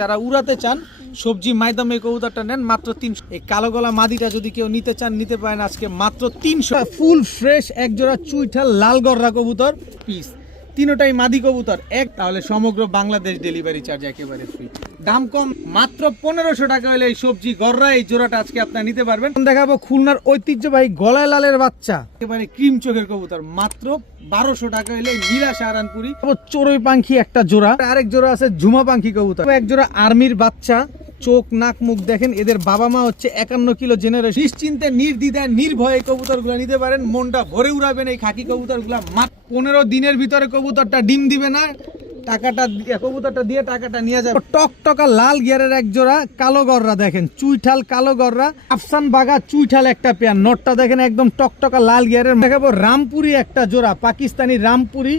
যারা উড়াতে চান, সবজি মাইদামে কবুতরটা নেন মাত্র তিনশো। এই কালো গলা মাদিটা যদি কেউ নিতে চান, নিতে পারেন আজকে মাত্র তিনশো। ফুল ফ্রেশ এক জোড়া চুইঠাল লাল গররা কবুতর পিস তিনোটাই মাদি কবুতর, এক তাহলে সমগ্র বাংলাদেশ ডেলিভারি চার্জ একেবারে ফ্রি দাম কম, মাত্র পনেরোশো টাকা হলে এই সবজি গররা, এই জোড়াটা আজকে আপনার নিতে পারবেন। দেখাবো খুলনার ঐতিহ্যবাহী গলায় লালের বাচ্চা। একেবারে ক্রিম চোখের কবুতর, মাত্র বারোশো টাকা হলে নীলা সাহারানপুরি চড়ুই পাখি একটা জোড়া আরেক জোড়া আছে ঝুমা পাখি কবুতর। এক জোড়া আর্মির বাচ্চা, চোখ, নাক, মুখ দেখেন, এদের বাবা মা হচ্ছে একান্ন কিলো জেনারেশন নিশ্চিন্তে, নির্দ্বিধায়, নির্ভয়ে কবুতরগুলো নিতে পারেন, মনটা ভরে উড়াবেন এই খাকি কবুতরগুলো। মাত্র পনেরো দিনের ভিতরে কবুতরটা ডিম দিবে না টাকাটা কবুতরটা দিয়ে টাকাটা নিয়ে যাবে। টক টকা লাল গিয়ারের এক জোড়া, কালো গররা দেখেন, চুইঠাল কালো গররা, আফসান বাগা চুইঠাল একটা পেয়ার। নটটা দেখেন একদম টকটকা লাল গিয়ারের। দেখাবো রামপুরি একটা জোড়া, পাকিস্তানি রামপুরি।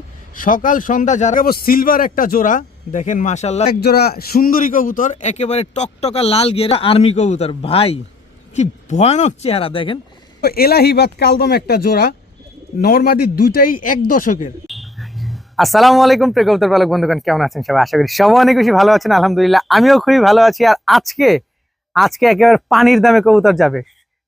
সকাল, সন্ধ্যা যারা সিলভার একটা জোড়া। দেখেন মাশাল্লাহ এক জোড়া সুন্দরী কবুতর, একেবারে টকটকা লাল গিয়ারে আর্মি কবুতর। ভাই, কি ভয়ানক চেহারা, দেখেন। এলাহিবাদ কালদম একটা জোড়া, নর্মাদি দুইটাই এক দশকের। আসসালামু আলাইকুম প্রিয় কবুতর পালক বন্ধুগণ, কেমন আছেন সবাই? আশা করি সবাই অনেক বেশি ভালো আছেন, আলহামদুলিল্লাহ। আমিও খুবই ভালো আছি, আর আজকে আজকে একেবারে পানির দামে কবুতর যাবে।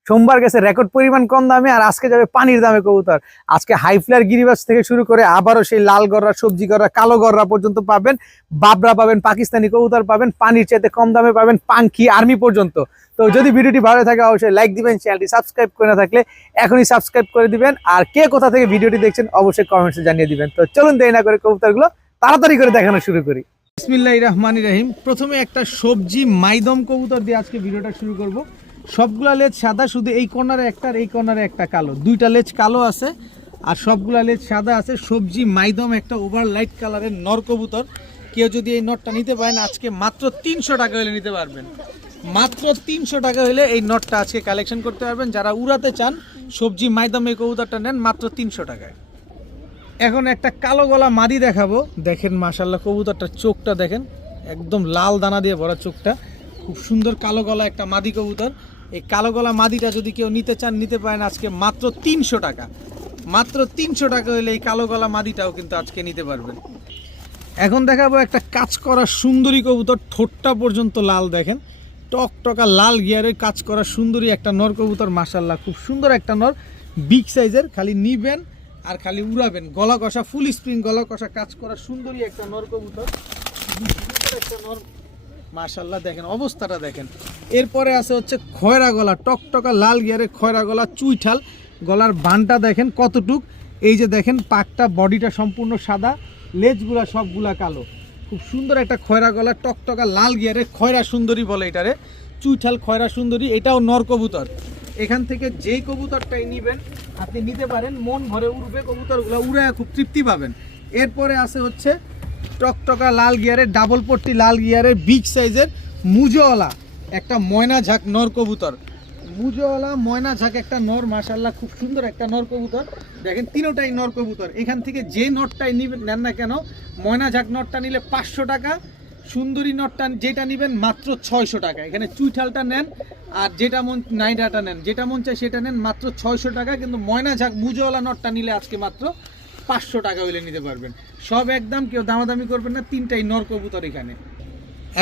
সোমবার গেছে রেকর্ড পরিমাণ কম দামে আর আজকে যাবে পানির দামে কবুতর। আজকে হাইফ্লার গিরিবাস থেকে শুরু করে আবারও সেই লাল গররা, সবজি গররা, কালো গররা পর্যন্ত পাবেন। বাবরা পাবেন, পাকিস্তানি কবুতর পাবেন, পানির চাইতে কম দামে পাবেন পাঙ্খি আর্মি পর্যন্ত। তো যদি ভিডিওটি ভালো থাকে, অবশ্যই লাইক দিবেন চ্যানেলটি সাবস্ক্রাইব করে না থাকলে এখনই সাবস্ক্রাইব করে দিবেন। আর কে কোথা থেকে ভিডিওটি দেখছেন, অবশ্যই কমেন্টসে জানিয়ে দিবেন। তো চলুন দেরি না করে কবুতরগুলো তাড়াতাড়ি করে দেখানো শুরু করি। বিসমিল্লাহ রহমান রাহিম। প্রথমে একটা সবজি মাইদম কবুতর দিয়ে আজকে ভিডিওটা শুরু করব। সবগুলা লেজ সাদা, শুধু এই কর্নারে একটা এই কর্নারে একটা কালো। দুইটা লেজ কালো আছে, আর সবগুলা লেজ সাদা আছে। সবজি মাইদম একটা ওভার লাইট কালারের নর কবুতর। কেউ যদি এই নটটা নিতে পারেন, আজকে মাত্র তিনশো টাকা হলে নিতে পারবেন। মাত্র তিনশো টাকা হলে এই নটটা আজকে কালেকশন করতে পারবেন। যারা উড়াতে চান, সবজি মাইদম এই কবুতরটা নেন মাত্র তিনশো টাকায়। এখন একটা কালো গলা মাদি দেখাবো। দেখেন মাশাল্লাহ কবুতরটার চোখটা দেখেন। একদম লাল দানা দিয়ে ভরা চোখটা। খুব সুন্দর কালো গলা একটা মাদি কবুতর। এই কালো গলা মাদিটা যদি কেউ নিতে চান, নিতে পারেন আজকে মাত্র তিনশো টাকা। মাত্র তিনশো টাকা হলে এই কালো গলা মাদিটাও কিন্তু আজকে নিতে পারবেন। এখন দেখাবো একটা কাজ করা সুন্দরী কবুতর, ঠোঁটটা পর্যন্ত লাল দেখেন। টক টকা লাল গিয়ারের কাজ করা সুন্দরী একটা নর কবুতর মাসাল্লাহ খুব সুন্দর একটা নর। বিগ সাইজের, খালি নিবেন আর খালি উড়াবেন। গলা কষা ফুল স্প্রিং গলা কষা কাজ করা সুন্দরী একটা নর কবুতর। একটা নর মাশাল্লাহ দেখেন, অবস্থাটা দেখেন। এরপরে আছে হচ্ছে খয়রা গলা, টকটকা লাল গিয়ারে খয়রা গলা, চুইঠাল গলার বানটা দেখেন কতটুক। এই যে দেখেন, পাকটা, বডিটা সম্পূর্ণ সাদা, লেজগুলা সবগুলা কালো। খুব সুন্দর একটা খয়রা গলা, টকটকা লাল গিয়ারে খয়রা সুন্দরী বলে এটারে। চুইঠাল খয়রা সুন্দরী, এটাও নর কবুতর। এখান থেকে যেই কবুতরটাই নিবেন, আপনি নিতে পারেন, মন ভরে উড়বে, কবুতরগুলো উড়ে খুব তৃপ্তি পাবেন। এরপরে আছে হচ্ছে টকটকা লাল গিয়ারের ডাবল পট্টি লাল গিয়ারের বিগ সাইজের মুজোওয়ালা, একটা ময়না ঝাঁক নর কবুতর। মুজোওয়ালা, ময়না ঝাঁক, একটা নর মাশাল্লাহ খুব সুন্দর একটা নর কবুতর। দেখেন, তিনোটাই নর কবুতর। এখান থেকে যে নটটাই নিবেন, নেন না কেন, ময়না ঝাঁক নটটা নিলে পাঁচশো টাকা, সুন্দরী নটটা যেটা নেবেন মাত্র ছয়শো টাকা। এখানে চুইঠালটা নেন, আর যেটা মন, নাইডাটা নেন। যেটা মন চায় সেটা নেন, মাত্র ছয়শো টাকা। কিন্তু ময়না ঝাঁক, মুজোওয়ালা নটটা নিলে আজকে মাত্র পাঁচশো টাকা হইলে নিতে পারবেন। সব একদম কেউ দামাদামি করবেন না, তিনটাই নরকবুতর এখানে।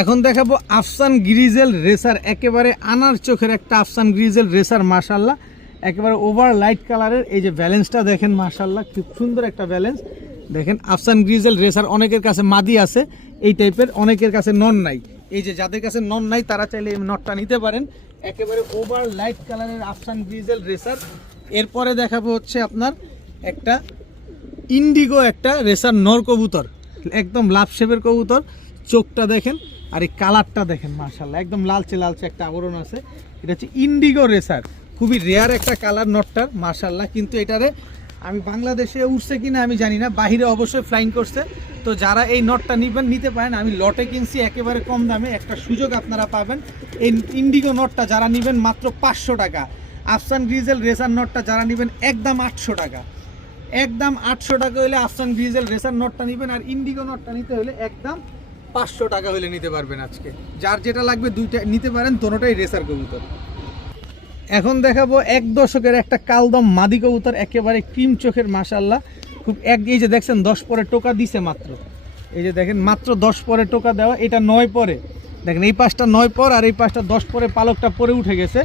এখন দেখাবো আফসান গ্রিজেল রেসার, একেবারে আনার চোখের একটা আফসান গ্রিজেল রেসার মাশাল্লাহ একেবারে ওভার লাইট কালারের, এই যে ব্যালেন্সটা দেখেন মাশাল্লাহ খুব সুন্দর একটা ব্যালেন্স। দেখেন, আফসান গ্রিজেল রেসার অনেকের কাছে মাদি আছে, এই টাইপের অনেকের কাছে নন নাই। এই যে যাদের কাছে নন নাই, তারা চাইলে এই নটটা নিতে পারেন। একেবারে ওভার লাইট কালারের আফসান গ্রিজেল রেসার। এরপরে দেখাবো হচ্ছে আপনার একটা ইন্ডিগো একটা রেসার নর কবুতর, একদম লাভ শেপের কবুতর। চোখটা দেখেন আর এই কালারটা দেখেন মার্শাল্লাহ একদম লালচে লালচে একটা আবরণ আছে। এটা হচ্ছে ইন্ডিগো রেসার, খুবই রেয়ার একটা কালার নটটার মার্শাল্লাহ কিন্তু এটারে আমি বাংলাদেশে উঠছে কিনা আমি জানি না, বাহিরে অবশ্যই ফ্লাইং করছে। তো যারা এই নটটা নিবেন, নিতে পারেন, আমি লটে কিনছি, একেবারে কম দামে, একটা সুযোগ আপনারা পাবেন। এই ইন্ডিগো নটটা যারা নেবেন, মাত্র পাঁচশো টাকা। আফসান গ্রিজেল রেসার নটটা যারা নেবেন, একদম আটশো টাকা। একদম আটশো টাকা হলে আফসান গ্রিজেল রেসার নটটা নেবেন আর ইন্ডিগো নটটা নিতে হলে একদম পাঁচশো টাকা হলে নিতে পারবেন আজকে। যার যেটা লাগবে দুইটা নিতে পারেন, দোনোটাই রেসার কবুতর। এখন দেখাবো এক দশকের একটা কালদম মাদি কবুতর, একেবারে ক্রিম চোখের মাসাল্লাহ খুব এক, এই যে দেখছেন, দশ পরে টোকা দিছে মাত্র। এই যে দেখেন, মাত্র দশ পরে টোকা দেওয়া, এটা নয় পরে। দেখেন, এই পাশটা নয় পর আর এই পাশটা দশ পরে পালকটা পরে উঠে গেছে।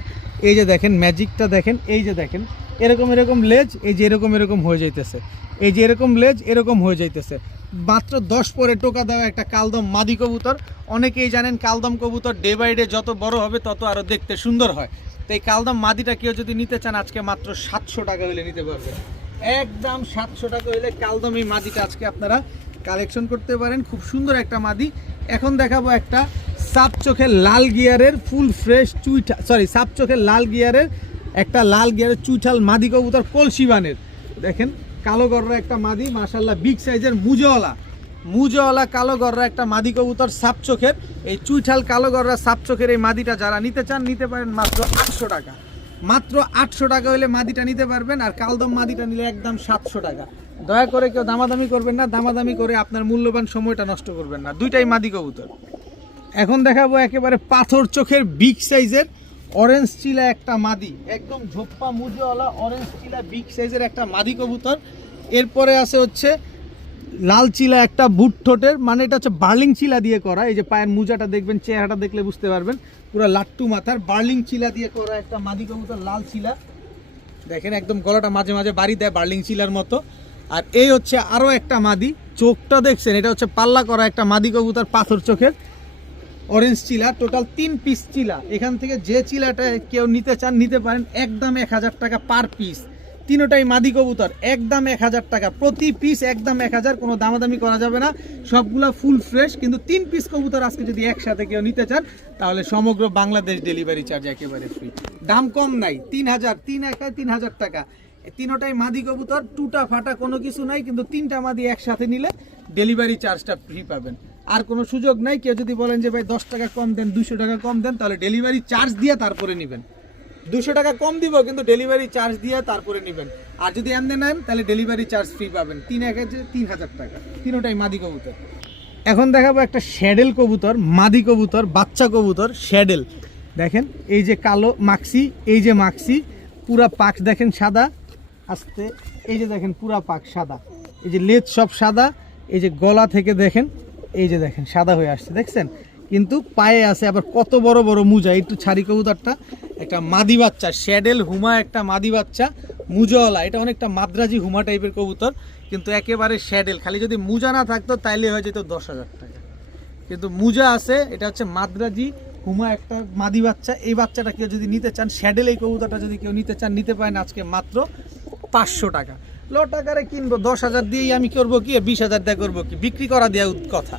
এই যে দেখেন, ম্যাজিকটা দেখেন, এই যে দেখেন। এরকম এরকম লেজ, এই যে এরকম এরকম হয়ে যাইতেছে। এই যে এরকম লেজ, এরকম হয়ে যাইতেছে। মাত্র দশ পরে টোকা দেওয়া একটা কালদম মাদি কবুতর। অনেকেই জানেন কালদম কবুতর ডে বাই ডে যত বড় হবে তত আরও দেখতে সুন্দর হয়। তো এই কালদম মাদিটা কেউ যদি নিতে চান, আজকে মাত্র সাতশো টাকা হইলে নিতে পারবে একদম সাতশো টাকা হইলে কালদম এই মাদিটা আজকে আপনারা কালেকশন করতে পারেন। খুব সুন্দর একটা মাদি। এখন দেখাবো একটা সাপ চোখের লাল গিয়ারের ফুল ফ্রেশ চুইঠা সরি সাপ চোখের লাল গিয়ারের একটা লাল গিয়ারের চুইঠাল মাদি কবুতর কলসিবানের দেখেন, কালো গররা একটা মাদি মাশাল্লাহ বিগ সাইজের মুজওয়ালা। মুজওয়ালা, কালো গররা একটা মাদি কবুতর সাপ চোখের। এই চুইঠাল, কালো গররা সাপ চোখের এই মাদিটা যারা নিতে চান, নিতে পারেন মাত্র আটশো টাকা। মাত্র আটশো টাকা হলে মাদিটা নিতে পারবেন, আর কালদম মাদিটা নিলে একদম সাতশো টাকা। দয়া করে কেউ দামাদামি করবেন না, দামাদামি করে আপনার মূল্যবান সময়টা নষ্ট করবেন না। দুইটাই মাদি কবুতর। এখন দেখাবো একেবারে পাথর চোখের বিগ সাইজের অরেঞ্জ চিলা একটা মাদি একদম ঝোপ্পা মুজওয়ালা অরেঞ্জ চিলা বিগ সাইজের একটা মাদি কবুতর এরপরে আছে হচ্ছে লাল চিলা একটা বুট ঠোঁটের মানে এটা হচ্ছে বার্লিং চিলা দিয়ে করা এই যে পায়ের মুজাটা দেখবেন চেহারাটা দেখলে বুঝতে পারবেন পুরো লাট্টু মাথার বার্লিং চিলা দিয়ে করা একটা মাদি কবুতর লাল চিলা দেখেন একদম গলাটা মাঝে মাঝে বাড়ি দেয় বার্লিং চিলার মতো আর এই হচ্ছে আরও একটা মাদি চোখটা দেখছেন এটা হচ্ছে পাল্লা করা একটা মাদি কবুতর পাথর চোখের অরেঞ্জ চিলা টোটাল তিন পিস চিলা এখান থেকে যে চিলাটা কেউ নিতে চান, নিতে পারেন একদম এক হাজার টাকা পার পিস তিনোটাই মাদি কবুতর, একদম এক হাজার টাকা। প্রতি পিস একদম এক হাজার, কোনো দামাদামি করা যাবে না। সবগুলা ফুল ফ্রেশ কিন্তু তিন পিস কবুতর আজকে যদি একসাথে কেউ নিতে চান, তাহলে সমগ্র বাংলাদেশ ডেলিভারি চার্জ একেবারে ফ্রি দাম কম নাই, তিন হাজার, তিন একায় তিন হাজার টাকা। তিনোটাই মাদি কবুতর, টুটা ফাটা কোনো কিছু নাই, কিন্তু তিনটা মাদি একসাথে নিলে ডেলিভারি চার্জটা ফ্রি পাবেন। আর কোনো সুযোগ নাই, কেউ যদি বলেন যে ভাই দশ টাকা কম দেন দুশো টাকা কম দেন, তাহলে ডেলিভারি চার্জ দিয়ে তারপরে নেবেন। দুশো টাকা কম দিব, কিন্তু ডেলিভারি চার্জ দিয়ে তারপরে নেবেন। আর যদি এমনি নেন, তাহলে ডেলিভারি চার্জ ফ্রি পাবেন। তিন এক তিন হাজার টাকা। তিনোটাই মাদি কবুতর। এখন দেখাবো একটা শ্যাডেল কবুতর, মাদি কবুতর, বাচ্চা কবুতর, শ্যাডেল। দেখেন, এই যে কালো মাক্সি, এই যে মাক্সি, পুরা পাক দেখেন সাদা। আস্তে, এই যে দেখেন পুরা পাক সাদা। এই যে লেজ সব সাদা, এই যে গলা থেকে দেখেন এই যে দেখেন, সাদা হয়ে আসছে, দেখছেন? কিন্তু পায়ে আছে আবার কত বড় বড় মুজা। একটু ছাড়ি কবুতরটা, একটা মাদি বাচ্চা, শ্যাডেল হুমা একটা মাদি বাচ্চা, মুজওয়ালা। এটা অনেকটা মাদ্রাজি হুমা টাইপের কবুতর, কিন্তু একেবারে শ্যাডেল। খালি যদি মুজা না থাকতো, তাইলে হয়ে যেত দশ হাজার টাকা। কিন্তু মুজা আছে, এটা হচ্ছে মাদ্রাজি হুমা একটা মাদি বাচ্চা। এই বাচ্চাটা কেউ যদি নিতে চান, শ্যাডেল এই কবুতরটা যদি কেউ নিতে চান, নিতে পারেন আজকে মাত্র পাঁচশো টাকা। লো টাকারে কিনবো, দশ হাজার দিয়েই আমি করব কি, বিশ হাজার দিয়ে করব কি? বিক্রি করা দেওয়া কথা।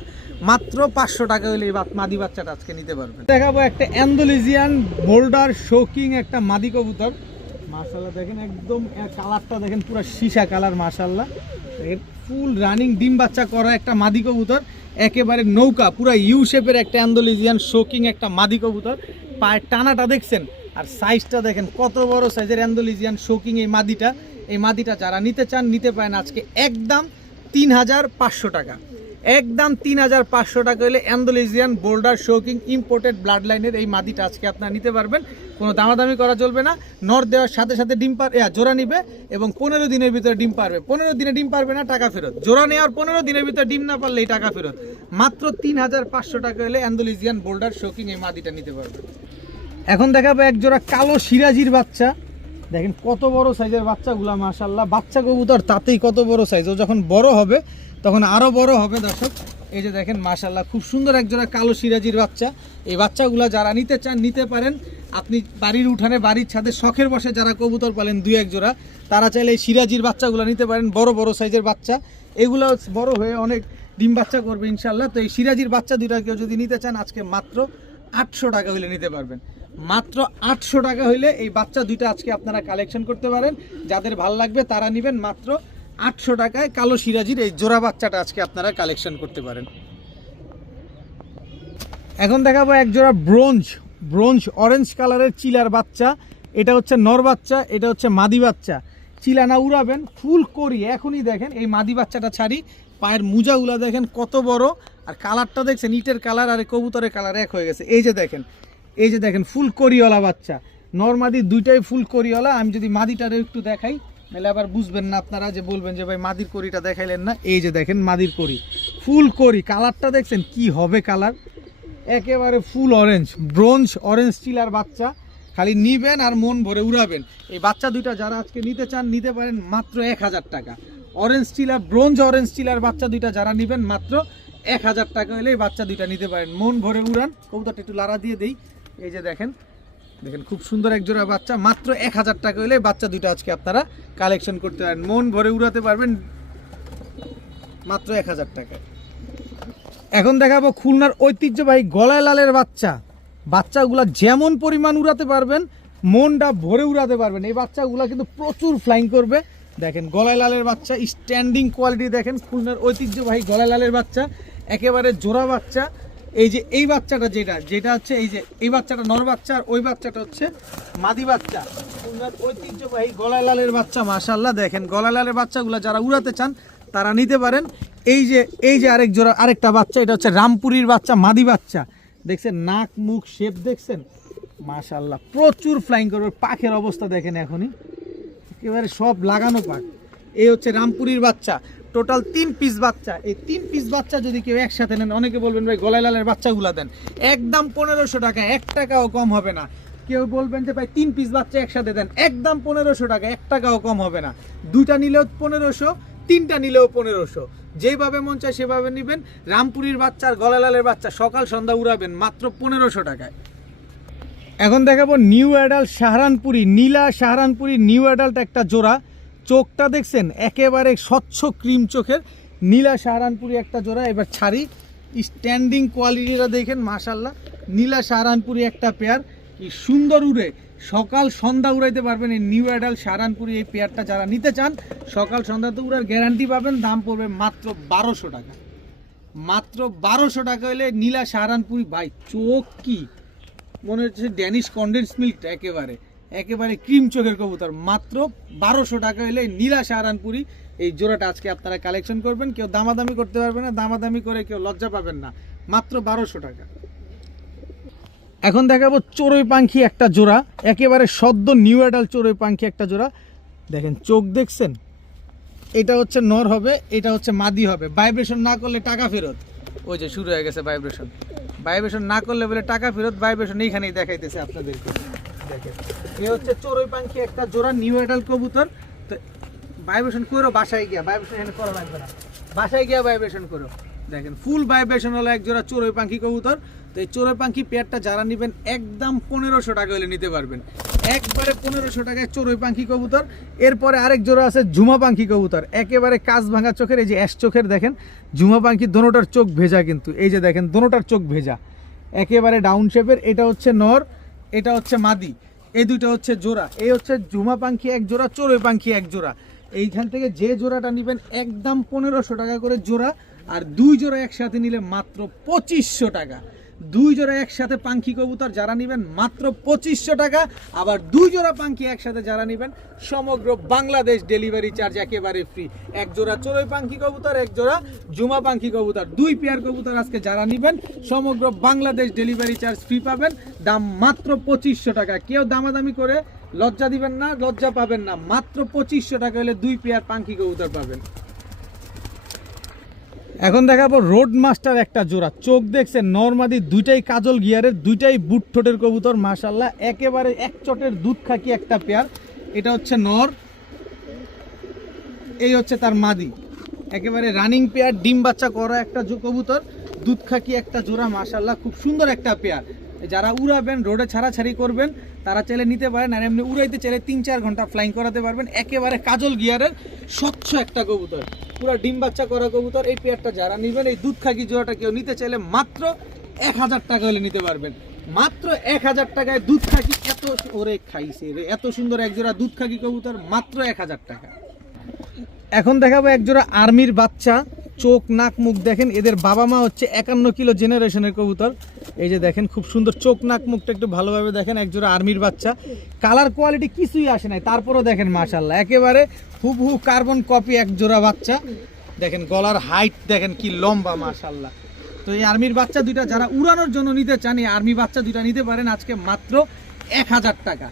মাত্র পাঁচশো টাকা হলে মাদি বাচ্চাটা আজকে নিতে পারবেন। দেখাবো একটা অ্যান্ডোলিজিয়ান বোল্ডার শোকিং একটা মাদি কবুতর। মার্শাল্লাহ দেখেন একদম কালারটা দেখেন পুরো সীসা কালার মার্শাল্লাহ এর ফুল রানিং ডিম বাচ্চা করা একটা মাদি কবুতর। একেবারে নৌকা, পুরো ইউ শেপের একটা অ্যান্ডোলিজিয়ান শোকিং একটা মাদি কবুতর। পায়ের টানাটা দেখছেন? আর সাইজটা দেখেন, কত বড় সাইজের অ্যান্ডোলিজিয়ান শোকিং এই মাদিটা। এই মাদিটা যারা নিতে চান, নিতে পারেন আজকে একদম তিন হাজার পাঁচশো টাকা। একদম তিন হাজার পাঁচশো টাকা হলে Andalusian boulder shocking imported blood লাইনের এই মাদিটা আজকে আপনারা নিতে পারবেন। কোনো দামাদামি করা চলবে না। নর দেওয়ার সাথে সাথে ডিম পার জোড়া নিবে এবং পনেরো দিনের ভিতরে ডিম পারবে। পনেরো দিনে ডিম পারবে না, টাকা ফেরত। জোড়া নেওয়ার পনেরো দিনের ভিতরে ডিম না পারলে এই টাকা ফেরত। মাত্র তিন হাজার পাঁচশো টাকা হলে অ্যান্ডোলিজিয়ান বোল্ডার শোকিং এই মাদিটা নিতে পারবে এখন দেখাবো এক জোড়া কালো সিরাজির বাচ্চা। দেখেন কত বড় সাইজের বাচ্চাগুলা মাশাল্লাহ বাচ্চা কবুতর তাতেই কত বড় সাইজ। ও যখন বড় হবে, তখন আরও বড় হবে, দর্শক। এই যে দেখেন মাশাল্লাহ খুব সুন্দর এক জোড়া কালো সিরাজির বাচ্চা। এই বাচ্চাগুলা যারা নিতে চান, নিতে পারেন। আপনি বাড়ির উঠানে, বাড়ির ছাদে, শখের বসে যারা কবুতর পালেন, দুই এক জোড়া, তারা চাইলে এই সিরাজির বাচ্চাগুলো নিতে পারেন। বড় বড় সাইজের বাচ্চা। এগুলো বড় হয়ে অনেক ডিম বাচ্চা করবে ইনশাল্লাহ তো এই সিরাজির বাচ্চা দুইটা কেউ যদি নিতে চান, আজকে মাত্র আটশো টাকা হইলে নিতে পারবেন। মাত্র আটশো টাকা হইলে এই বাচ্চা দুইটা আজকে আপনারা কালেকশন করতে পারেন। যাদের ভালো লাগবে তারা নেবেন মাত্র আটশো টাকায় কালো সিরাজির এই জোড়া বাচ্চাটা আজকে আপনারা কালেকশন করতে পারেন। এখন দেখাবো এক জোড়া ব্রোঞ্জ ব্রোঞ্জ অরেঞ্জ কালারের চিলার বাচ্চা। এটা হচ্ছে নর বাচ্চা, এটা হচ্ছে মাদি বাচ্চা। চিলা না উড়াবেন, ফুল করি এখনই দেখেন এই মাদি বাচ্চাটা ছাড়ি, পায়ের মুজাগুলা দেখেন কত বড়। আর কালারটা দেখছেন, ইটের কালার আর কবুতরের কালার এক হয়ে গেছে। এই যে দেখেন এই যে দেখেন, ফুল করিওয়ালা বাচ্চা। নর মাদি দুইটাই ফুল করিওয়ালা। আমি যদি মাদিটারে একটু দেখাই তাহলে আবার বুঝবেন না আপনারা যে বলবেন যে, ভাই, মাদির করিটা দেখাইলেন না। এই যে দেখেন, মাদির করি। ফুল করি, কালারটা দেখছেন, কি হবে কালার? একেবারে ফুল অরেঞ্জ, ব্রোঞ্জ অরেঞ্জ চিলার বাচ্চা। খালি নিবেন আর মন ভরে উড়াবেন। এই বাচ্চা দুইটা যারা আজকে নিতে চান, নিতে পারেন মাত্র এক হাজার টাকা। অরেঞ্জ চিলার, ব্রোঞ্জ অরেঞ্জ চিলার বাচ্চা দুইটা যারা নিবেন মাত্র এক হাজার টাকা হলে এই বাচ্চা দুইটা নিতে পারেন। মন ভরে উড়ান। কবুতরটা একটু লাড়া দিয়ে দেই। এই যে দেখেন দেখেন, খুব সুন্দর এক জোড়া বাচ্চা। মাত্র এক হাজার টাকা হলে বাচ্চা দুইটা আজকে আপনারা কালেকশন করতে পারেন। মন ভরে উড়াতে পারবেন মাত্র এক হাজার টাকায়। এখন দেখাবো খুলনার ঐতিহ্যবাহী গলায় লালের বাচ্চা। বাচ্চাগুলা যেমন পরিমাণ উড়াতে পারবেন, মনটা ভরে উড়াতে পারবেন। এই বাচ্চাগুলা কিন্তু প্রচুর ফ্লাইং করবে। দেখেন, গলায় লালের বাচ্চা স্ট্যান্ডিং কোয়ালিটি দেখেন, খুলনার ঐতিহ্যবাহী গলায় লালের বাচ্চা, একেবারে জোড়া বাচ্চা। এই যে এই বাচ্চাটা যেটা যেটা হচ্ছে এই যে, এই বাচ্চাটা নর বাচ্চা আর ওই বাচ্চাটা হচ্ছে মাদি বাচ্চা। ঐতিহ্যবাহী গলায় লালের বাচ্চা মাশাল্লাহ দেখেন, গলায় লালের বাচ্চাগুলো যারা উড়াতে চান, তারা নিতে পারেন। এই যে এই যে আরেক জোড়া, আরেকটা বাচ্চা, এটা হচ্ছে রামপুরির বাচ্চা, মাদি বাচ্চা। দেখছেন, নাক, মুখ শেপ দেখছেন? মাশাল্লাহ প্রচুর ফ্লাইং করবে। পাখের অবস্থা দেখেন এখনই। একেবারে সব লাগানো পাক এই হচ্ছে রামপুরির বাচ্চা। টোটাল তিন পিস বাচ্চা। এই তিন পিস বাচ্চা যদি কেউ একসাথে নেন, অনেকে বলবেন, ভাই, গলায় লালের বাচ্চাগুলা দেন। একদম পনেরোশো টাকা, এক টাকাও কম হবে না। কেউ বলবেন যে, ভাই, তিন পিস বাচ্চা একসাথে দেন। একদম পনেরোশো টাকা, এক টাকাও কম হবে না। দুইটা নিলেও পনেরোশো, তিনটা নিলেও পনেরোশো। যেভাবে মন চায় সেভাবে নেবেন। রামপুরির বাচ্চা আর গলায় লালের বাচ্চা সকাল সন্ধ্যা উড়াবেন মাত্র পনেরোশো টাকায়। এখন দেখাবো নিউ অ্যাডাল্ট সাহারানপুরি, নীলা সাহারানপুরি নিউ অ্যাডাল্ট একটা জোড়া। চোখটা দেখছেন, একেবারে স্বচ্ছ ক্রিম চোখের। নীলা সাহারানপুরি একটা জোড়া, এবার ছাড়ি। স্ট্যান্ডিং কোয়ালিটিটা দেখেন মাশাল্লাহ নীলা সাহারানপুরি একটা পেয়ার কি সুন্দর উড়ে। সকাল সন্ধ্যা উড়াইতে পারবেন এই নিউ অ্যাডাল সাহারানপুরি এই পেয়ারটা যারা নিতে চান, সকাল সন্ধ্যা তো উড়ার গ্যারান্টি পাবেন, দাম পড়বে মাত্র বারোশো টাকা। মাত্র বারোশো টাকা হলে নীলা সাহারানপুরি, ভাই, চোখ কি? মনে হচ্ছে ড্যানিশ কন্ডেন্স মিল্কটা একেবারে। একেবারে ক্রিম চোখের কবুতর। মাত্র বারোশো টাকা হলে নীলা সাহারানপুরি। এই জোড়াটা আজকে আপনারা কালেকশন করবেন। কেউ দামাদামি করতে পারবে না, দামাদামি করে কেউ লজ্জা পাবেন না। মাত্র বারোশো টাকা। এখন দেখাবো চড়ুই পাখি একটা জোড়া। একেবারে সদ্য নিউ অ্যাডাল চড়ুই পাখি একটা জোড়া। দেখেন, চোখ দেখছেন? এটা হচ্ছে নর হবে, এটা হচ্ছে মাদি হবে। ভাইব্রেশন না করলে টাকা ফেরত। ওই যে শুরু হয়ে গেছে ভাইব্রেশন ভাইব্রেশন না করলে বলে টাকা ফেরত ভাইব্রেশন এইখানেই দেখাইতেছে আপনাদেরকে। দেখেন। এ হচ্ছে চড়ুই পাখি, একটা জোড়া নিউ অ্যাডাল কবুতর। তো ভাইব্রেশন করো, বাসায় গিয়া ভাইব্রেশন এখানে করা লাগবে না। বাসায় গিয়া ভাইব্রেশন করো। দেখেন ফুল ভাইব্রেশন হলো এক জোড়া চড়ুই পাখি কবুতর। তো এই চড়ুই পাখি পেয়ারটা যারা নেবেন, একদম পনেরোশো টাকা হলে নিতে পারবেন। একবারে পনেরোশো টাকায় চড়ুই পাখি কবুতর। এরপরে আরেক জোড়া আছে ঝুমা পাখি কবুতর। একেবারে কাজ ভাঙা চোখের, এই যে অ্যাশ চোখের দেখেন, ঝুমা পাখি দোনোটার চোখ ভেজা কিন্তু। এই যে দেখেন, দোনোটার চোখ ভেজা। একেবারে ডাউন শেপের এটা হচ্ছে নর। এটা হচ্ছে মাদি, এই দুইটা হচ্ছে জোড়া, এই হচ্ছে ঝুমা পাখি এক জোড়া চোরে পাখি এক জোড়া। এইখান থেকে যে জোড়াটা নেবেন একদম পনেরোশো টাকা করে জোড়া, আর দুই জোড়া একসাথে নিলে মাত্র পঁচিশশো টাকা। দুই জোড়া একসাথে পাঙ্খি কবুতর যারা নেবেন মাত্র পঁচিশশো টাকা, আবার দুই জোড়া পাখি একসাথে যারা নেবেন, সমগ্র বাংলাদেশ ডেলিভারি চার্জ একেবারে ফ্রি এক জোড়া চড়ুই পাঙ্খি কবুতর, এক জোড়া জুমা পাখি কবুতর। দুই পেয়ার কবুতর আজকে যারা নেবেন, সমগ্র বাংলাদেশ ডেলিভারি চার্জ ফ্রি পাবেন, দাম মাত্র পঁচিশশো টাকা। কেউ দামাদামি করে লজ্জা দিবেন না, লজ্জা পাবেন না, মাত্র পঁচিশশো টাকা হলে দুই পেয়ার পাঙ্খি কবুতর পাবেন। এখন দেখাবো রোড মাস্টার একটা জোড়া। চোখ দেখছে নর্মাদি দুইটাই কাজল গিয়ারের, দুইটাই বুট ঠোঁটের কবুতর মাসাল্লাহ একেবারে এক চটের দুধ খাকি একটা পেয়ার। এটা হচ্ছে নর। এই হচ্ছে তার মাদি। একেবারে রানিং পেয়ার ডিম বাচ্চা করা একটা কবুতর। দুধ খাকি একটা জোড়া মাসাল্লাহ খুব সুন্দর একটা পেয়ার। যারা উড়াবেন, রোডে ছাড়াছাড়ি করবেন, তারা চাইলে নিতে পারেন, আর এমনি উড়াইতে চাইলে তিন চার ঘণ্টা ফ্লাইং করাতে পারবেন। একেবারে কাজল গিয়ারের স্বচ্ছ একটা কবুতর। পুরো ডিম বাচ্চা করা কবুতর। এই পেয়ারটা যারা নেবেন, এই দুধ খাকি জোড়াটা কেউ নিতে চাইলে মাত্র এক হাজার টাকা হলে নিতে পারবেন। মাত্র এক হাজার টাকায় দুধ খাকি এত ওরে খাইছে রে, এত সুন্দর এক জোড়া দুধ খাকি কবুতর, মাত্র এক হাজার টাকা। এখন দেখাবো এক জোড়া আর্মির বাচ্চা। চোখ, নাক, মুখ দেখেন, এদের বাবা মা হচ্ছে একান্ন কিলো জেনারেশনের কবুতর। এই যে দেখেন, খুব সুন্দর চোখ, নাক, মুখটা একটু ভালোভাবে দেখেন, একজোড়া আর্মির বাচ্চা। কালার কোয়ালিটি কিছুই আসে নাই, তারপরেও দেখেন মাশাল্লাহ একেবারে হুবহু কার্বন কপি এক জোড়া বাচ্চা। দেখেন, গলার হাইট দেখেন কি লম্বা মাশাল্লাহ তো এই আর্মির বাচ্চা দুইটা, যারা উড়ানোর জন্য নিতে চান, এই আর্মি বাচ্চা দুইটা নিতে পারেন আজকে মাত্র এক হাজার টাকা।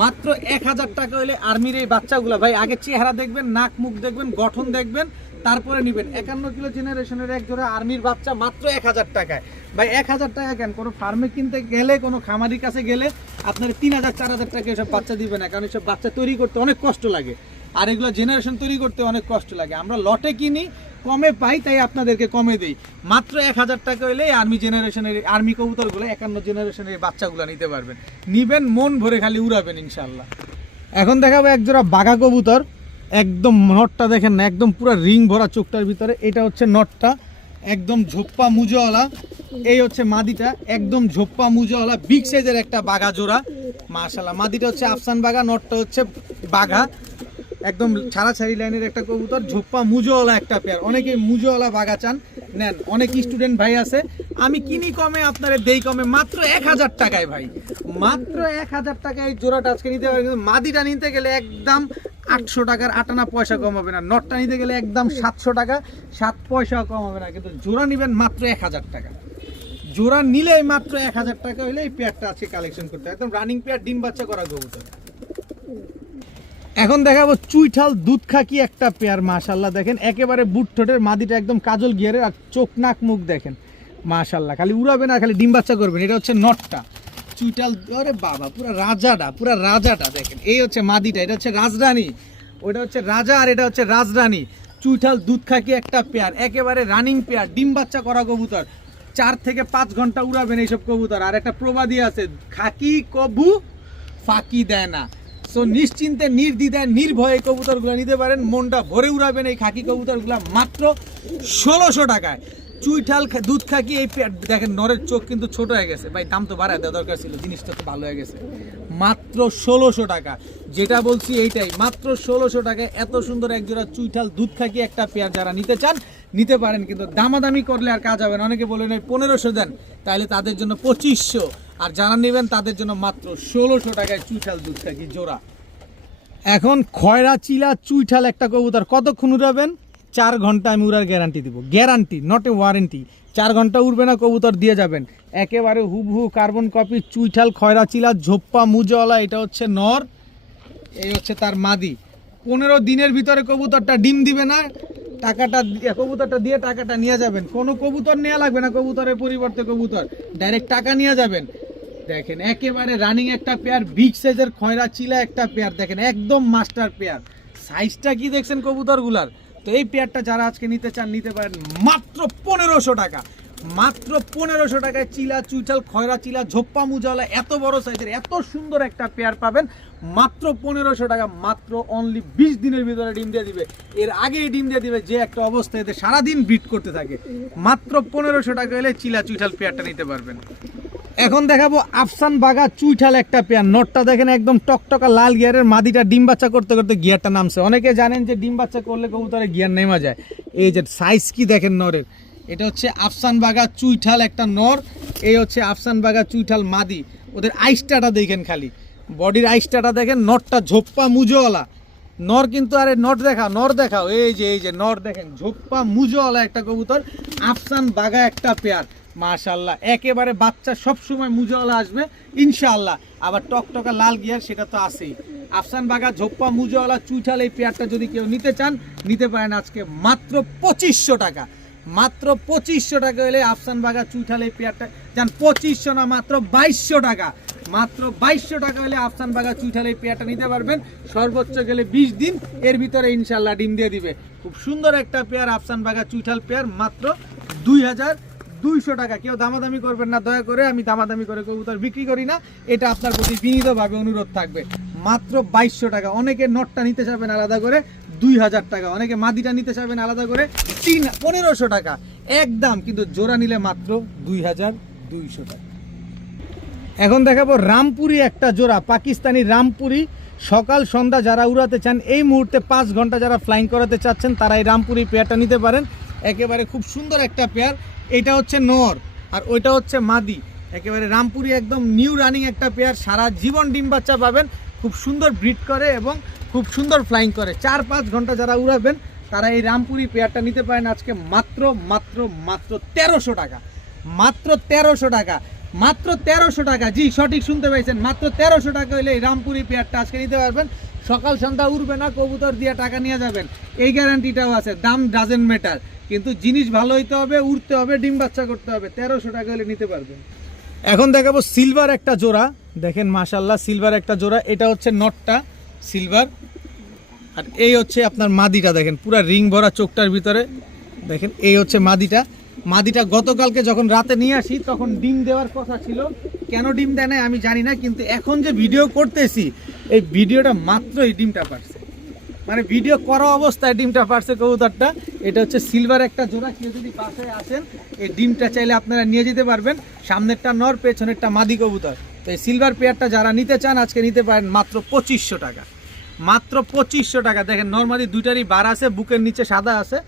মাত্র এক হাজার টাকা হলে আর্মির এই বাচ্চাগুলো, ভাই, আগে চেহারা দেখবেন, নাক, মুখ দেখবেন, গঠন দেখবেন তারপরে নিবেন। একান্ন কিলো জেনারেশনের এক জোড়া আর্মির বাচ্চা মাত্র এক হাজার টাকায়। ভাই, এক হাজার টাকা কেন? কোনো ফার্মে কিনতে গেলে, কোনো খামারির কাছে গেলে আপনার তিন হাজার, চার হাজার টাকা এসব বাচ্চা দিবে না, কারণ এসব বাচ্চা তৈরি করতে অনেক কষ্ট লাগে। আর এগুলো জেনারেশন তৈরি করতে অনেক কষ্ট লাগে। আমরা লটে কিনি, কমে পাই, তাই আপনাদেরকে কমে দেই। মাত্র এক হাজার টাকা হলে আর্মি জেনারেশনের আর্মি কবুতরগুলো একান্ন জেনারেশনের বাচ্চাগুলো নিতে পারবেন। নিবেন, মন ভরে খালি উড়াবেন ইনশাল্লাহ এখন দেখাবো এক জোড়া বাঘা কবুতর। একদম নটটা দেখেন না, একদম পুরো রিং ভরা চোখটার ভিতরে। এটা হচ্ছে নটটা, একদম ঝোপ্পা মুজোওয়ালা এই হচ্ছে মাদিটা, একদম ঝোপ্পা মুজোওয়ালা বিগ সাইজের একটা বাঘা জোড়া মাশাল্লাহ মাদিটা হচ্ছে আফসান বাঘা নটটা হচ্ছে বাঘা একদম ছাড়াছাড়ি লাইনের একটা কবুতর, ঝোপ্পা মুজোওয়ালা একটা পেয়ার অনেকে মুজোওয়ালা বাঘা চান, নেন। অনেক স্টুডেন্ট ভাই আছে। আমি কিনি কমে, আপনারা দেই কমে, মাত্র এক হাজার টাকায় ভাই। মাত্র এক হাজার টাকায় জোড়াটা আজকে নিতে পারবেন। কিন্তু মাদিটা নিতে গেলে একদম আটশো টাকার আটানা পয়সা কম হবে না। নটটা নিতে গেলে একদম সাতশো টাকা, সাত পয়সা কম হবে না। কিন্তু জোড়া নেবেন মাত্র এক হাজার টাকা। জোড়া নিলেই মাত্র এক হাজার টাকা হলে এই পেয়ারটা আজকে কালেকশন করতে। একদম রানিং পেয়ার, ডিম বাচ্চা করা কবুতর এখন দেখাবো চুইঠাল দুধ খাকি একটা পেয়ার মাশাল্লাহ দেখেন। একেবারে বুট ঠোঁটের মাদিটা একদম কাজল গিয়ারের আর চোখ নাক মুখ দেখেন। মাশাল্লাহ খালি উড়াবে না, খালি ডিম বাচ্চা করবেন। এটা হচ্ছে নটটা। চুইঠাল আরে বাবা, পুরো রাজাটা পুরো রাজাটা দেখেন। এই হচ্ছে মাদিটা, এটা হচ্ছে রাজরানী ওটা হচ্ছে রাজা আর এটা হচ্ছে রাজরানী চুইঠাল দুধ খাকি একটা পেয়ার, একেবারে রানিং পেয়ার, ডিম বাচ্চা করা কবুতর। চার থেকে পাঁচ ঘণ্টা উড়াবেন এইসব কবুতর। আর একটা প্রবাদী আছে, খাকি কবু ফাঁকি দেয় না। সো নিশ্চিন্তে, নির্দ্বিধায়, নির্ভয়ে কবুতরগুলো নিতে পারেন। মনটা ভরে উড়াবেন এই খাকি কবুতরগুলো মাত্র ষোলোশো টাকায়। চুইঠাল দুধ খাকি এই পে- দেখেন, নরের চোখ কিন্তু ছোট হয়ে গেছে। ভাই, দাম তো বাড়ায় দেওয়া দরকার ছিল, জিনিসটা তো ভালো হয়ে গেছে। মাত্র ষোলোশো টাকা। যেটা বলছি এইটাই, মাত্র ষোলোশো টাকায় এত সুন্দর এক জোড়া চুইঠাল দুধ খাকি একটা পেয়ার যারা নিতে চান, নিতে পারেন, কিন্তু দামাদামি করলে আর কাজ হবে না। অনেকে বলেন ওই পনেরোশো দেন, তাহলে তাদের জন্য পঁচিশশো। আর যারা নেবেন, তাদের জন্য মাত্র ষোলোশো টাকায় চুইঠাল দুধ খাকি জোড়া। এখন খয়রা চিলা চুইঠাল একটা কবুতর। কতক্ষণ উড়াবেন? চার ঘণ্টা আমি উড়ার গ্যারান্টি দিব। গ্যারান্টি নট এ ওয়ারেন্টি চার ঘণ্টা উড়বে না, কবুতর দিয়ে যাবেন। একেবারে হুবহু কার্বন কপি চুইঠাল খয়রা চিলা ঝোপ্পা, মুজওয়ালা, এটা হচ্ছে নর, এই হচ্ছে তার মাদি। পনেরো দিনের ভিতরে কবুতরটা ডিম দিবে না, টাকাটা কবুতরটা দিয়ে টাকাটা নিয়ে যাবেন। কোনো কবুতর নেওয়া লাগবে না, কবুতরের পরিবর্তে কবুতর। ডাইরেক্ট টাকা নিয়ে যাবেন। দেখেন, একেবারে রানিং একটা পেয়ার বিগ সাইজের খয়রা চিলা একটা পেয়ার দেখেন, একদম মাস্টার পেয়ার সাইজটা কি দেখছেন কবুতরগুলার? তো এই পেয়ারটা যারা আজকে নিতে চান, নিতে পারেন মাত্র পনেরোশো টাকা। মাত্র পনেরোশো টাকায় চিলা চুইচাল, খয়রা চিলা, ঝোপ্পা মুজালা, এত বড় সাইজের, এত সুন্দর একটা পেয়ার পাবেন। মাত্র পনেরোশো টাকা, মাত্র অনলি বিশ দিনের ভিতরে ডিম দিয়ে দিবে। এর আগেই ডিম দিয়ে দিবে যে একটা অবস্থা এতে সারাদিন ব্রিড করতে থাকে। মাত্র পনেরোশো টাকা এলে চিলা চুইঠাল পেয়ারটা নিতে পারবেন। এখন দেখাবো আফসান বাগা চুইঠাল একটা পেয়ার। নটটা দেখেন একদম টকটকা লাল গিয়ারের, মাদিটা ডিম বাচ্চা করতে করতে গিয়ারটা নামছে। অনেকে জানেন যে ডিম বাচ্চা করলে কবুতরে গিয়ার নেমা যায়। এই যে সাইজ কি দেখেন নরের? এটা হচ্ছে আফসান বাগা চুইঠাল একটা নর, এই হচ্ছে আফসান বাগা চুইঠাল মাদি। ওদের আইসটাটা দেখেন খালি। বডির আইসটাটা দেখেন নটটা ঝোপ্পা মুজোওয়ালা নর কিন্তু আরে নট দেখাও, নর দেখাও। এই যে এই যে নর দেখেন, ঝোপ্পা মুজোওয়ালা একটা কবুতর, আফসান বাগা একটা পেয়ার। মাশাল্লাহ একেবারে বাচ্চা সব সময় মুজোওয়ালা আসবে, ইনশাআল্লাহ। আবার টকটকা লাল গিয়ার, সেটা তো আছেই। আফসান বাগা, ঝোপ্পা, মুজোওয়ালা, চুইঠাল এই পেয়ারটা যদি কেউ নিতে চান, নিতে পারেন আজকে মাত্র পঁচিশশো টাকা। মাত্র পঁচিশশো টাকা হলে আফসান বাগা, চুইঠাল এই পেয়ারটা যান পঁচিশশো না, মাত্র বাইশশো টাকা। মাত্র বাইশশো টাকা হলে আফসান বাগা, চুইঠাল এই পেয়ারটা নিতে পারবেন। সর্বোচ্চ গেলে বিশ দিন, এর ভিতরে ইনশাল্লাহ ডিম দিয়ে দিবে। খুব সুন্দর একটা পেয়ার, আফসান বাগা, চুইঠাল পেয়ার, মাত্র দুই হাজার দুইশো টাকা। কেউ দামাদামি করবেন না, দয়া করে আমি দামাদামি করে কবুতর বিক্রি করি না। এটা আপনার প্রতি বিনীতভাবে অনুরোধ থাকবে। মাত্র বাইশশো টাকা। অনেকে নটটা নিতে চাবেন আলাদা করে, দুই হাজার টাকা। অনেকে মাদিটা নিতে চাবেন আলাদা করে, তিন, পনেরোশো টাকা। একদম কিন্তু জোড়া নিলে মাত্র দুই হাজার দুইশো টাকা। এখন দেখাবো রামপুরি একটা জোড়া, পাকিস্তানি রামপুরি। সকাল, সন্ধ্যা যারা উড়াতে চান, এই মুহূর্তে পাঁচ ঘণ্টা যারা ফ্লাইং করাতে চাচ্ছেন, তারা এই রামপুরি পেয়ারটা নিতে পারেন। একেবারে খুব সুন্দর একটা পেয়ার। এটা হচ্ছে নর, আর ওইটা হচ্ছে মাদি। একেবারে রামপুরি একদম নিউ রানিং একটা পেয়ার সারা জীবন ডিম বাচ্চা পাবেন, খুব সুন্দর ব্রিড করে এবং খুব সুন্দর ফ্লাইং করে। চার পাঁচ ঘণ্টা যারা উড়াবেন, তারা এই রামপুরি পেয়ারটা নিতে পারেন আজকে মাত্র মাত্র মাত্র তেরোশো টাকা। মাত্র তেরোশো টাকা, মাত্র তেরোশো টাকা। জি, সঠিক শুনতে পেয়েছেন। মাত্র তেরোশো টাকা হলে এই রামপুরি পেয়ারটা আজকে নিতে পারবেন। সকাল সন্ধ্যা উঠবে না, কবুতর দিয়ে টাকা নিয়ে যাবেন। এই গ্যারান্টিটাও আছে, দাম ডাজেন্ট ম্যাটার কিন্তু জিনিস ভালো হইতে হবে, উড়তে হবে, ডিম বাচ্চা করতে হবে, তেরোশো টাকা হলে নিতে পারবেন। এখন দেখাবো সিলভার একটা জোড়া। দেখেন মাশাল্লাহ সিলভার একটা জোড়া। এটা হচ্ছে নটটা সিলভার আর এই হচ্ছে আপনার মাদিটা, দেখেন, পুরা রিং ভরা চোখটার ভিতরে। দেখেন, এই হচ্ছে মাদিটা। মাদিটা গতকালকে যখন রাতে নিয়ে আসি, তখন ডিম দেওয়ার কথা ছিল। কেন ডিম দেয় নাই আমি জানি না, কিন্তু এখন যে ভিডিও করতেছি, এই ভিডিওটা মাত্র এই ডিমটা পারছে। মানে ভিডিও করা অবস্থায় ডিমটা পারছে কবুতরটা। এটা হচ্ছে সিলভার একটা জোড়া, কেউ যদি পাশে আসেন, এই ডিমটা চাইলে আপনারা নিয়ে যেতে পারবেন। সামনেরটা নর, পেছনেরটা মাদি কবুতর। তো এই সিলভার পেয়ারটা যারা নিতে চান, আজকে নিতে পারেন মাত্র পঁচিশশো টাকা। মাত্র পঁচিশশো টাকা। দেখেন নর্মালি দুইটারই বার আছে, বুকের নিচে সাদা আছে।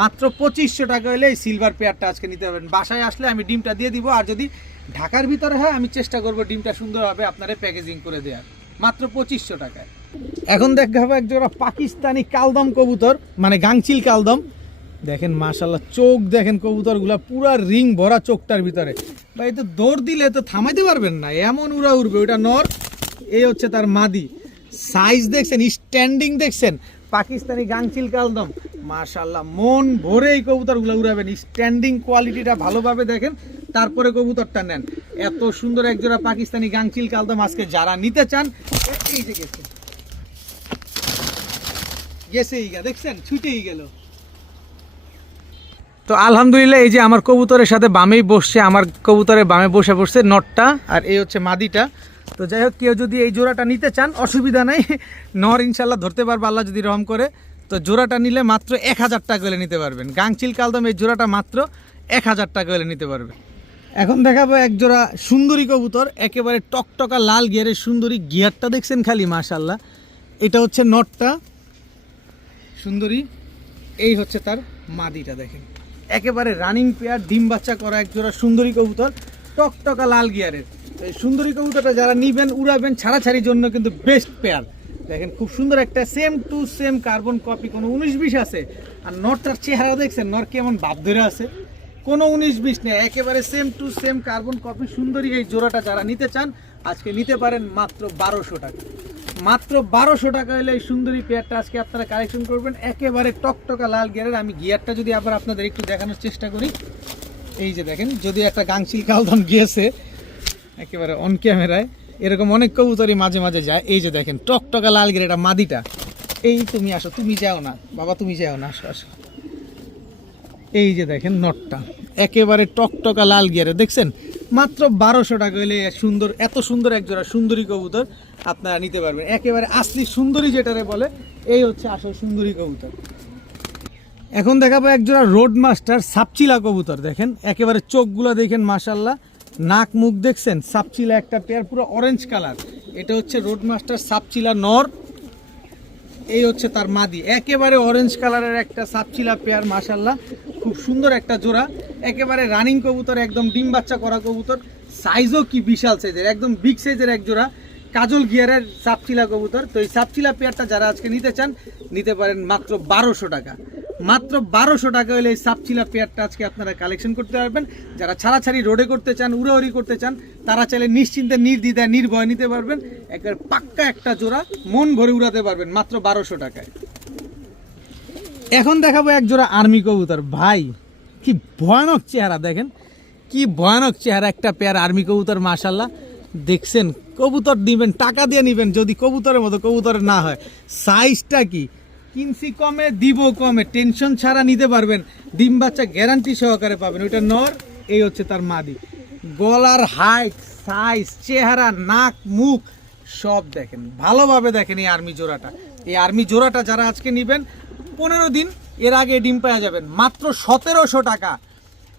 মাত্র পঁচিশশো টাকা হলে এই সিলভার পেয়ারটা আজকে নিতে পারবেন। বাসায় আসলে আমি ডিমটা দিয়ে দিব, আর যদি ঢাকার ভিতরে হয়, আমি চেষ্টা করব ডিমটা সুন্দরভাবে আপনারা প্যাকেজিং করে দেওয়ার মাত্র পঁচিশশো টাকায়। এখন দেখাবো এক জোড়া পাকিস্তানি কালদম কবুতর মানে গাংচিল কালদম। দেখেন মাশাল্লাহ চোখ দেখেন কবুতরগুলা, পুরা রিং ভরা চোখটার ভিতরে। ভাই তো দৌড় দিলে তো থামাইতে পারবেন না, এমন উড়া উড়বে, ওইটা নর। এই হচ্ছে তার মাদি। সাইজ দেখছেন স্ট্যান্ডিং দেখছেন পাকিস্তানি গাংচিল কালদম। মাশাল্লাহ মন ভরে এই কবুতরগুলো উড়াবেন। স্ট্যান্ডিং কোয়ালিটিটা ভালোভাবে দেখেন, তারপরে কবুতরটা নেন। এত সুন্দর একজোড়া পাকিস্তানি গাংচিল কালদম আজকে যারা নিতে চান, এই যে গেছে। গেছেই গা, দেখছেন? ছুটেই গেল। তো আলহামদুলিল্লাহ, এই যে আমার কবুতরের সাথে বামেই বসছে, আমার কবুতরের বামে বসে বসছে নটটা, আর এই হচ্ছে মাদিটা। তো যাই হোক, কেউ যদি এই জোড়াটা নিতে চান, অসুবিধা নাই। নর ইনশাল্লাহ ধরতে পারবে, আল্লাহ যদি রহম করে। তো জোড়াটা নিলে মাত্র এক হাজার টাকা হলে নিতে পারবেন। গাংচিল কালদম এই জোড়াটা মাত্র এক হাজার টাকা হলে নিতে পারবেন এখন দেখাবো এক জোড়া সুন্দরী কবুতর, একেবারে টকটকা লাল গিয়ারের সুন্দরী গিয়ারটা দেখছেন খালি মাশাল্লাহ এটা হচ্ছে নটটা। সুন্দরী। এই হচ্ছে তার মাদিটা, দেখেন। একেবারে রানিং পেয়ার ডিম বাচ্চা করা এক জোড়া সুন্দরী কবুতর, টকটকা লাল গিয়ারের। সুন্দরী কবুতরটা যারা নিবেন, উড়াবেন ছাড়াছাড়ির জন্য কিন্তু বেস্ট পেয়ার দেখেন খুব সুন্দর একটা same to same carbon copy কোনো উনিশ বিশ আছে। আর নরটার চেহারা দেখছেন, নর কেমন ভাব ধরে আছে। কোনো উনিশ বিশ নেই, একেবারে same to same carbon copy সুন্দরী এই জোড়াটা যারা নিতে চান, আজকে নিতে পারেন মাত্র বারোশো টাকা। মাত্র বারোশো টাকা হলে এই সুন্দরী পেয়ারটা আজকে আপনারা কালেকশন করবেন। একেবারে টকটকা লাল গিয়ারের আমি গিয়ারটা যদি আবার আপনাদের একটু দেখানোর চেষ্টা করি, এই যে দেখেন, যদি একটা গাংশিল কালদম গিয়েছে একেবারে অন ক্যামেরায় এরকম অনেক কবুতরই মাঝে মাঝে যায়। এই যে দেখেন, টকটকা লাল গিয়ার এটা মাদিটা। এই তুমি আসো, তুমি যাও না। বাবা, তুমি যাও না, আসো আসো। এই যে দেখেন নটটা একেবারে টকটকা লাল গিয়ারে দেখছেন? মাত্র বারোশো টাকা হলে সুন্দর, এত সুন্দর এক জোড়া সুন্দরী কবুতর আপনারা নিতে পারবেন। একেবারে আসলি সুন্দরী যেটারে বলে, এই হচ্ছে আসল সুন্দরী কবুতর। এখন দেখাবো এক জোড়া রোড মাস্টার সাপচিলা কবুতর, দেখেন? একেবারে চোখগুলো দেখেন মাশাল্লাহ নাক মুখ দেখছেন? সাপচিলা একটা পেয়ার, পুরো অরেঞ্জ কালার এটা হচ্ছে রোড মাস্টার সাপচিলা নর। এই হচ্ছে তার মাদি। একেবারে অরেঞ্জ কালারের একটা সাপচিলা পেয়ার মাশাল্লাহ খুব সুন্দর একটা জোড়া। একেবারে রানিং কবুতর, একদম ডিম বাচ্চা করা কবুতর। সাইজও কি বিশাল সাইজের একদম বিগ সাইজের এক জোড়া। কাজল গিয়ারের সাপচিলা কবুতর। তো এই সাপচিলা পেয়ারটা যারা আজকে নিতে চান, নিতে পারেন মাত্র বারোশো টাকা। মাত্র বারোশো টাকা হলে এই সাপচিলা পেয়ারটা আজকে আপনারা কালেকশন করতে পারবেন। যারা ছাড়াছাড়ি রোডে করতে চান, উড়াউড়ি করতে চান, তারা চাইলে নিশ্চিন্তে, নির্দ্বিধায়, নির্ভয় নিতে পারবেন। একবার পাক্কা একটা জোড়া মন ভরে উড়াতে পারবেন মাত্র বারোশো টাকায়। এখন দেখাবো এক জোড়া আর্মি কবুতর। ভাই, কি ভয়ানক চেহারা দেখেন। কি ভয়ানক চেহারা একটা পেয়ার আর্মি কবুতর মাশাল্লাহ দেখছেন, কবুতর দিবেন টাকা দিয়ে নিবেন, যদি কবুতরের মতো কবুতরের না হয়। সাইজটা কি? কিনছি কমে, দিব কমে। টেনশন ছাড়া নিতে পারবেন। ডিম বাচ্চা গ্যারান্টি সহকারে পাবেন। ওইটা নর, এই হচ্ছে তার মাদি। গলার হাইট সাইজ চেহারা, নাক, মুখ, সব দেখেন। ভালোভাবে দেখেন এই আর্মি জোড়াটা। এই আর্মি জোড়াটা যারা আজকে নেবেন, পনেরো দিন এর আগে ডিম পাওয়া যাবেন। মাত্র সতেরোশো টাকা।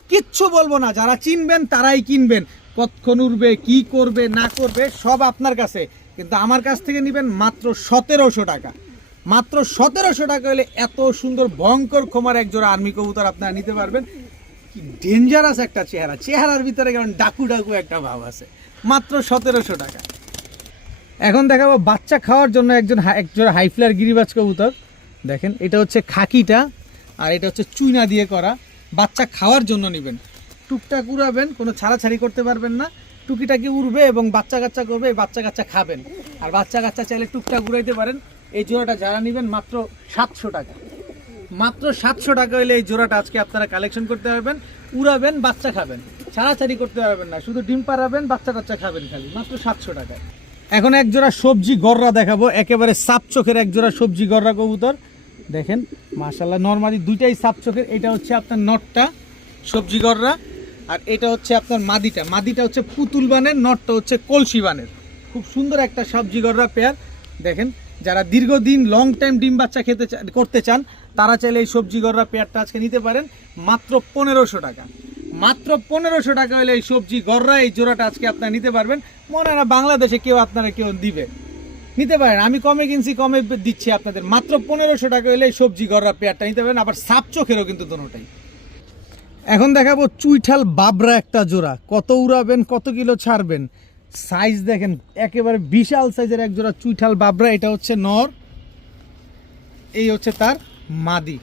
কিচ্ছু বলব না, যারা চিনবেন তারাই কিনবেন। কতক্ষণ উঠবে কি করবে, না করবে, সব আপনার কাছে। কিন্তু আমার কাছ থেকে নেবেন মাত্র সতেরোশো টাকা। মাত্র সতেরোশো টাকা হলে এত সুন্দর ভয়ঙ্কর ক্ষমার একজোড়া আর্মি কবুতর আপনারা নিতে পারবেন। কি ডেঞ্জারাস একটা চেহারা। চেহারার ভিতরে কেমন ডাকু ডাকু একটা ভাব আছে। মাত্র সতেরোশো টাকা। এখন দেখাবো বাচ্চা খাওয়ার জন্য একজন একজোড়া হাইফ্লার গিরিবাজ কবুতর। দেখেন, এটা হচ্ছে খাকিটা আর এটা হচ্ছে চুইনা দিয়ে করা। বাচ্চা খাওয়ার জন্য নেবেন। টুকটাক উড়াবেন, কোনো ছাড়াছাড়ি করতে পারবেন না। টুকিটাকি উড়বে এবং বাচ্চা কাচ্চা করবে বাচ্চা কাচ্চা খাবেন। আর বাচ্চা কাচ্চা চাইলে টুকটাক উড়াইতে পারেন। এই জোড়াটা যারা নেবেন মাত্র সাতশো টাকা। মাত্র সাতশো টাকা হলে এই জোড়াটা আজকে আপনারা কালেকশন করতে পারবেন, উড়াবেন, বাচ্চা খাবেন। ছাড়াছাড়ি করতে পারবেন না, শুধু ডিম পাড়াবেন, বাচ্চা টাচ্চা খাবেন খালি। মাত্র সাতশো টাকায়। এখন এক জোড়া সবজি গররা দেখাবো, একেবারে সাপ চোখের এক জোড়া সবজি গররা কবুতর। দেখেন মাশাল্লাহ নর্মালি দুইটাই সাপ চোখের। এটা হচ্ছে আপনার নটটা, সবজি গররা। আর এটা হচ্ছে আপনার মাদিটা। মাদিটা হচ্ছে পুতুল বানের, নটটা হচ্ছে কলসি বানের। খুব সুন্দর একটা সবজি গররা পেয়ার। দেখেন যারা দীর্ঘদিন লং টাইম ডিম বাচ্চা খেতে করতে চান, তারা চাইলে এই সবজি গররা পেয়ারটা আজকে নিতে পারেন। মাত্র পনেরোশো টাকা। মাত্র পনেরোশো টাকা হলে এই সবজি গররা এই জোড়াটা আজকে আপনারা নিতে পারবেন। মনে হয় না বাংলাদেশে কেউ আপনারা কেউ দিবে। নিতে পারেন, আমি কমে কিনছি, কমে দিচ্ছি আপনাদের। মাত্র পনেরোশো টাকা হলে এই সবজি গররা পেয়ারটা নিতে পারেন আবার সাপ চোখেরও কিন্তু দুটোটাই এখন দেখাবো চুইঠাল বাবরা একটা জোড়া। কত উড়াবেন, কত কিলো ছাড়বেন? সাইজ দেখেন, একেবারে বিশাল সাইজের এক জোড়া চুইঠাল বাবরা, এটা হচ্ছে নর, এই হচ্ছে তার মাদি।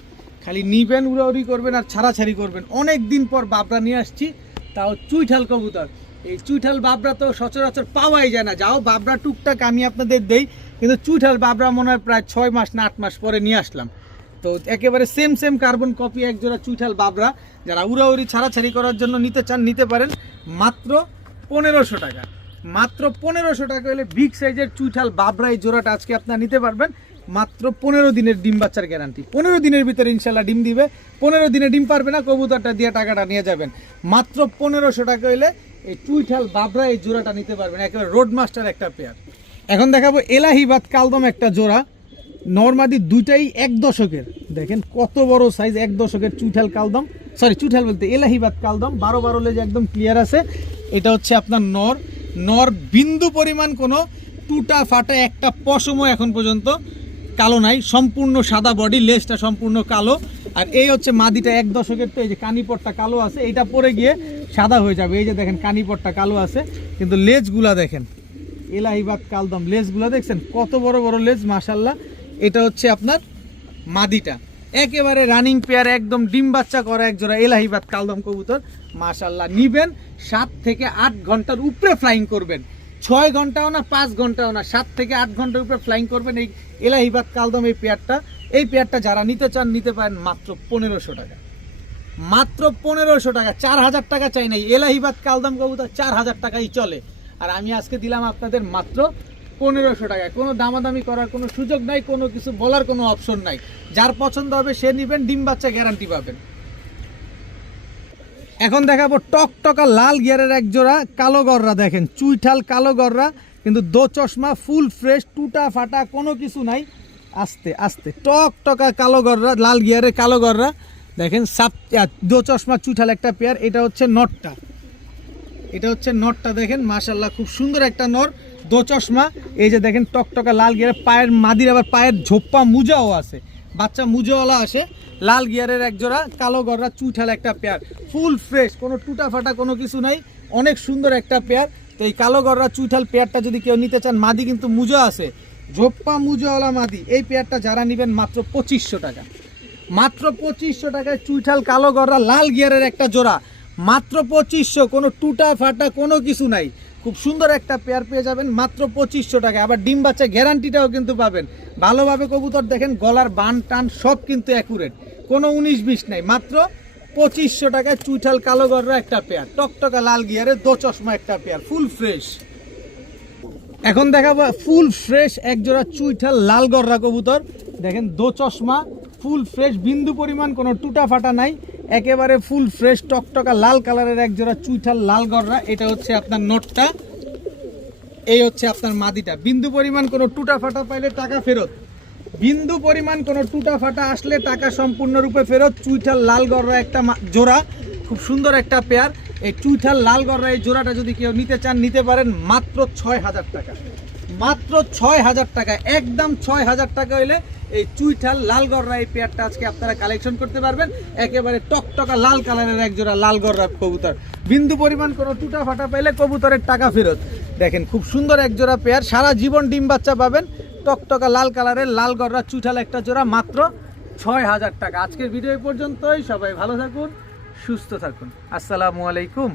খালি নিবেন, উড়াউড়ি করবেন আর ছাড়াছাড়ি করবেন। অনেক দিন পর বাবরা নিয়ে আসছি, তাও চুইঠাল কবুতর। এই চুইঠাল বাবরা তো সচরাচর পাওয়াই যায় না। যাও, বাবরা টুকটাক আমি আপনাদের দেই, কিন্তু চুইঠাল বাবরা মনে হয় প্রায় ছয় মাস না আট মাস পরে নিয়ে আসলাম। তো একেবারে সেম সেম কার্বন কপি এক জোড়া চুইঠাল বাবরা, যারা উড়াউড়ি, ছাড়াছাড়ি করার জন্য নিতে চান, নিতে পারেন, মাত্র পনেরোশো টাকা। মাত্র পনেরোশো টাকা হলে বিগ সাইজের চুইঠাল বাবরা এই জোড়াটা আজকে আপনারা নিতে পারবেন। মাত্র পনেরো দিনের ডিম বাচ্চার গ্যারান্টি পনেরো দিনের ভিতরে ইনশাল্লাহ ডিম দিবে। পনেরো দিনে ডিম পারবে না, কবুতরটা দিয়ে টাকাটা নিয়ে যাবেন। মাত্র পনেরোশো টাকা হলে এই চুইঠাল বাবরা এই জোড়াটা নিতে পারবেন, একেবারে রোড মাস্টার একটা পেয়ার এখন দেখাবো এলাহিবাদ কালদম একটা জোড়া। নর্মাদি দুইটাই এক দশকের। দেখেন কত বড় সাইজ এক দশকের চুইঠাল কালদম। সরি চুইঠাল বলতে এলাহিবাদ কালদম। বারো বারো লেজ একদম ক্লিয়ার আছে। এটা হচ্ছে আপনার নর। নর বিন্দু পরিমাণ কোনো টুটা ফাটা একটা পশমও এখন পর্যন্ত কালো নাই, সম্পূর্ণ সাদা বডি লেজটা সম্পূর্ণ কালো। আর এই হচ্ছে মাদিটা এক দশকের তো, এই যে কানিপটটা কালো আছে এটা পরে গিয়ে সাদা হয়ে যাবে। এই যে দেখেন, কানিপটটা কালো আছে, কিন্তু লেজগুলা দেখেন এলাহিবাদ কালদম। লেজগুলো দেখছেন? কত বড় বড় লেজ মাশাল্লাহ এটা হচ্ছে আপনার মাদিটা। একেবারে রানিং পেয়ার একদম ডিম বাচ্চা করা এক জোড়া এলাহিবাদ কালদম কবুতর। মাশাল্লাহ নিবেন, সাত থেকে আট ঘণ্টার উপরে ফ্লাইং করবেন। ছয় ঘন্টাও না, পাঁচ ঘন্টাও না, সাত থেকে আট ঘণ্টার উপরে ফ্লাইং করবেন এই এলাহিবাদ কালদম এই পেয়ারটা এই পেয়ারটা যারা নিতে চান, নিতে পারেন মাত্র পনেরোশো টাকা। মাত্র পনেরোশো টাকা, চার হাজার টাকা চাই নাই এলাহিবাদ কালদম কবুতর চার হাজার টাকাই চলে। আর আমি আজকে দিলাম আপনাদের মাত্র পনেরোশো টাকায়। কোনো দামাদামি করার কোনো সুযোগ নাই, কোনো কিছু বলার কোনো অপশন নাই। যার পছন্দ হবে সে নেবেন, ডিম বাচ্চা গ্যারান্টি পাবেন। এখন দেখাবো টকটকা লাল গিয়ারের এক জোড়া কালো গররা, দেখেন, চুইঠাল কালো গররা, কিন্তু দো চশমা, ফুল ফ্রেশ, টুটা ফাটা, কোনো কিছু নাই। আস্তে আস্তে টকটকা কালো গররা, লাল গিয়ারের কালো গররা, দেখেন, সাপ দো চশমা, চুইঠাল একটা পেয়ার এটা হচ্ছে নটটা। এটা হচ্ছে নটটা, দেখেন মাশাল্লাহ খুব সুন্দর একটা নর। দো চশমা, এই যে দেখেন টকটকা লাল গিয়ারের পায়ের মাদির আবার পায়ের ঝোপ্পা মুজাও আছে। বাচ্চা মুজোওয়ালা আসে, লাল গিয়ারের এক জোড়া, কালো গররা চুইঠাল একটা পেয়ার ফুল ফ্রেশ কোনো টুটা ফাটা কোনো কিছু নাই, অনেক সুন্দর একটা পেয়ার তো এই কালো গররা চুইঠাল পেয়ারটা যদি কেউ নিতে চান, মাদি কিন্তু মুজো আছে। ঝোপ্পা মুজোওয়ালা মাদি, এই পেয়ারটা যারা নেবেন মাত্র পঁচিশশো টাকা। মাত্র পঁচিশশো টাকায় চুইঠাল কালো গররা লাল গিয়ারের একটা জোড়া। মাত্র পঁচিশশো, কোনো টুটা ফাটা কোনো কিছু নাই। খুব সুন্দর একটা পেয়ার পেয়ে যাবেন, মাত্র পঁচিশশো টাকা আবার ডিম বাচ্চা গ্যারান্টিটাও কিন্তু পাবেন। ভালোভাবে কবুতর দেখেন, গলার বান টান সব কিন্তু অ্যাকুরেট কোনো উনিশ বিশ নাই, মাত্র পঁচিশশো টাকায় চুইঠাল কালো গররা একটা পেয়ার টকটকা লাল গিয়ারে দো চশমা একটা পেয়ার ফুল ফ্রেশ এখন দেখাবো ফুল ফ্রেশ এক জোড়া চুইঠাল লাল গররা কবুতর। দেখেন, দো চশমা ফুল ফ্রেশ বিন্দু পরিমাণ কোনো টুটা ফাটা নাই। একেবারে ফুল ফ্রেশ টকটকা লাল কালারের এক জোড়া চুইঠাল লাল গররা এটা হচ্ছে আপনার নোটটা। এই হচ্ছে আপনার মাদিটা। বিন্দু পরিমাণ কোনো টুটা ফাটা পাইলে টাকা ফেরত। বিন্দু পরিমাণ কোনো টুটা ফাটা আসলে টাকা সম্পূর্ণরূপে ফেরত। চুইঠাল লাল গররা একটা জোড়া। খুব সুন্দর একটা পেয়ার। এই চুইঠাল লাল গররা এই জোড়াটা যদি কেউ নিতে চান, নিতে পারেন মাত্র ছয় হাজার টাকা। মাত্র ছয় হাজার টাকা। একদম ছয় হাজার টাকা হইলে এই চুইঠাল লাল এই পেয়ারটা আজকে আপনারা কালেকশন করতে পারবেন। একেবারে টকটকা লাল কালারের এক জোড়া লাল গররা কবুতর। বিন্দু পরিমাণ কোনো টুটা ফাটা পাইলে কবুতরের টাকা ফেরত। দেখেন, খুব সুন্দর এক জোড়া পেয়ার। সারা জীবন ডিম বাচ্চা পাবেন। টকটকা লাল কালারের লাল গররা চুইঠাল একটা জোড়া মাত্র ছয় হাজার টাকা। আজকের ভিডিও পর্যন্তই। সবাই ভালো থাকুন, সুস্থ থাকুন। আসসালামু আলাইকুম।